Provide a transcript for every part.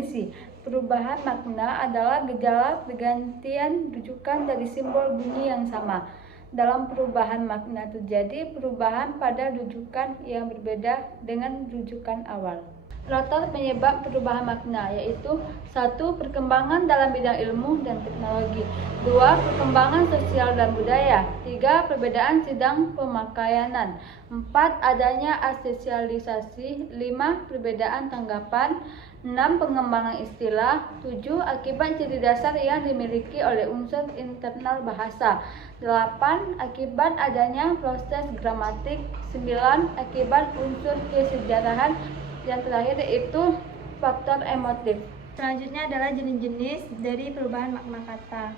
Definisi perubahan makna adalah gejala pergantian rujukan dari simbol bunyi yang sama. Dalam perubahan makna terjadi perubahan pada rujukan yang berbeda dengan rujukan awal. Latar penyebab perubahan makna yaitu 1. Perkembangan dalam bidang ilmu dan teknologi, 2. Perkembangan sosial dan budaya, 3. Perbedaan sidang pemakaianan, 4. Adanya asosialisasi, 5. Perbedaan tanggapan, 6. Pengembangan istilah, 7. Akibat ciri dasar yang dimiliki oleh unsur internal bahasa, 8. Akibat adanya proses gramatik, 9. Akibat unsur kesejarahan, yang terakhir yaitu faktor emotif. Selanjutnya adalah jenis-jenis dari perubahan makna kata.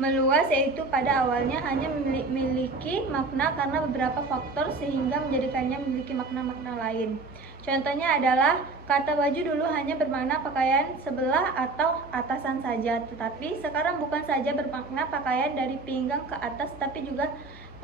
Meluas yaitu pada awalnya hanya memiliki makna karena beberapa faktor sehingga menjadikannya memiliki makna-makna lain. Contohnya adalah kata baju dulu hanya bermakna pakaian sebelah atau atasan saja, tetapi sekarang bukan saja bermakna pakaian dari pinggang ke atas tapi juga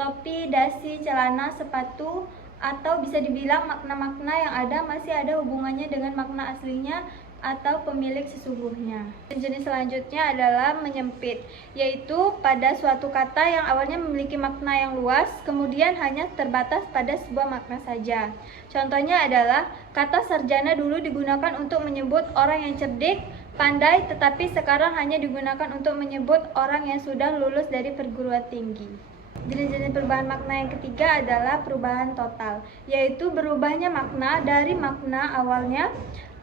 topi, dasi, celana, sepatu, atau bisa dibilang makna-makna yang ada masih ada hubungannya dengan makna aslinya atau pemilik sesungguhnya. Jenis selanjutnya adalah menyempit, yaitu pada suatu kata yang awalnya memiliki makna yang luas, kemudian hanya terbatas pada sebuah makna saja. Contohnya adalah kata sarjana dulu digunakan untuk menyebut orang yang cerdik, pandai, tetapi sekarang hanya digunakan untuk menyebut orang yang sudah lulus dari perguruan tinggi. Jenis-jenis perubahan makna yang ketiga adalah perubahan total, yaitu berubahnya makna dari makna awalnya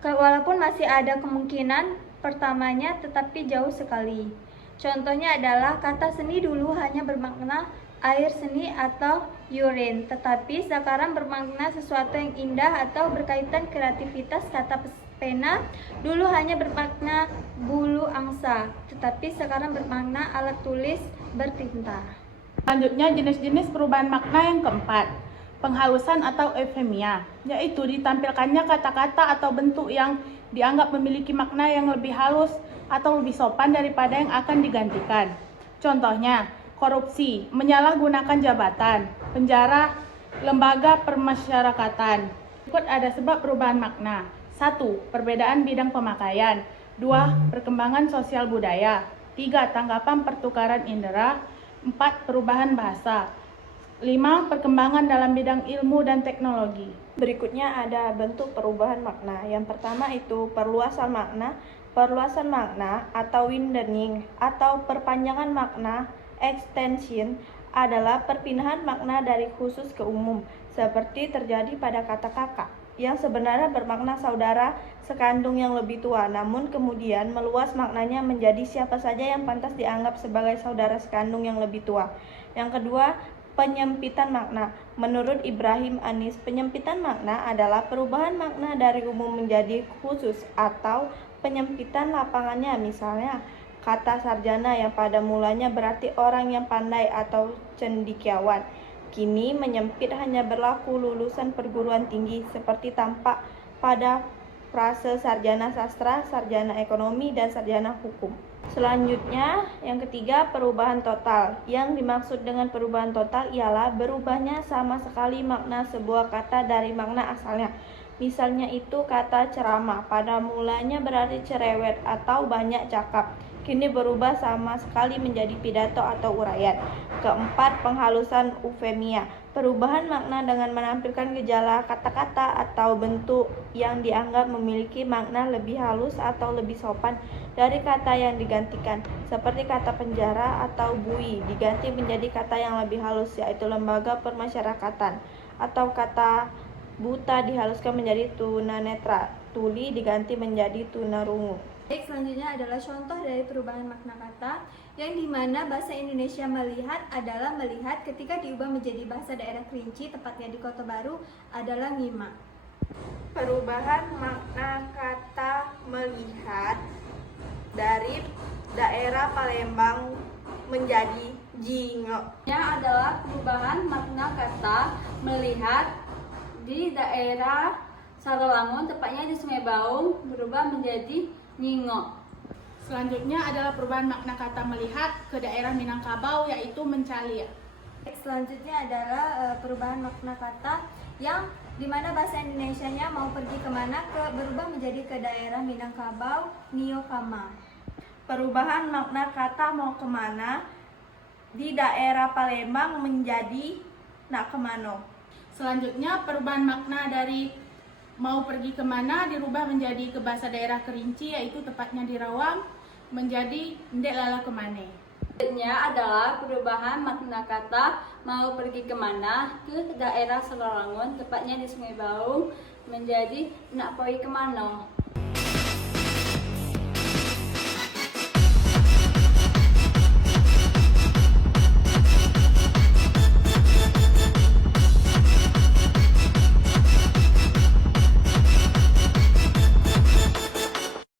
walaupun masih ada kemungkinan pertamanya tetapi jauh sekali. Contohnya adalah kata seni dulu hanya bermakna air seni atau urine, tetapi sekarang bermakna sesuatu yang indah atau berkaitan kreativitas. Kata pena dulu hanya bermakna bulu angsa, tetapi sekarang bermakna alat tulis bertinta. Selanjutnya jenis-jenis perubahan makna yang keempat, penghalusan atau eufemia, yaitu ditampilkannya kata-kata atau bentuk yang dianggap memiliki makna yang lebih halus atau lebih sopan daripada yang akan digantikan. Contohnya, korupsi, menyalahgunakan jabatan, penjara, lembaga permasyarakatan. Berikut ada sebab perubahan makna. 1. Perbedaan bidang pemakaian, 2. Perkembangan sosial budaya, 3. Tanggapan pertukaran indera, 4. Perubahan bahasa, 5. Perkembangan dalam bidang ilmu dan teknologi. Berikutnya ada bentuk perubahan makna. Yang pertama itu perluasan makna. Perluasan makna atau widening atau perpanjangan makna, extension, adalah perpindahan makna dari khusus ke umum, seperti terjadi pada kata kakak, yang sebenarnya bermakna saudara sekandung yang lebih tua, namun kemudian meluas maknanya menjadi siapa saja yang pantas dianggap sebagai saudara sekandung yang lebih tua. Yang kedua, penyempitan makna. Menurut Ibrahim Anis, penyempitan makna adalah perubahan makna dari umum menjadi khusus atau penyempitan lapangannya. Misalnya, kata sarjana yang pada mulanya berarti orang yang pandai atau cendekiawan, kini menyempit hanya berlaku lulusan perguruan tinggi, seperti tampak pada frase sarjana sastra, sarjana ekonomi, dan sarjana hukum. Selanjutnya, yang ketiga, perubahan total. Yang dimaksud dengan perubahan total ialah berubahnya sama sekali makna sebuah kata dari makna asalnya. Misalnya itu kata ceramah, pada mulanya berarti cerewet atau banyak cakap, kini berubah sama sekali menjadi pidato atau uraian. Keempat, penghalusan eufemia. Perubahan makna dengan menampilkan gejala kata-kata atau bentuk yang dianggap memiliki makna lebih halus atau lebih sopan dari kata yang digantikan, seperti kata penjara atau bui diganti menjadi kata yang lebih halus, yaitu lembaga permasyarakatan, atau kata buta dihaluskan menjadi tunanetra, tuli diganti menjadi tunarungu. Baik, selanjutnya adalah contoh dari perubahan makna kata yang dimana bahasa Indonesia melihat adalah melihat ketika diubah menjadi bahasa daerah Kerinci, tepatnya di Kota Baru, adalah nyimak. Perubahan makna kata melihat dari daerah Palembang menjadi jingok. Yang adalah perubahan makna kata melihat di daerah Sarolangun, tepatnya di Sungai Baung, berubah menjadi nyingok. Selanjutnya adalah perubahan makna kata melihat ke daerah Minangkabau, yaitu mencali. Selanjutnya adalah perubahan makna kata yang dimana bahasa Indonesianya mau pergi kemana berubah menjadi ke daerah Minangkabau, Niokama. Perubahan makna kata mau kemana di daerah Palembang menjadi nak kemano. Selanjutnya, perubahan makna dari mau pergi kemana dirubah menjadi ke bahasa daerah Kerinci, yaitu tepatnya di Rawang, menjadi ndek lala kemane. Selanjutnya adalah perubahan makna kata mau pergi kemana ke daerah Sololangun, tepatnya di Sungai Baung, menjadi nak pergi kemana.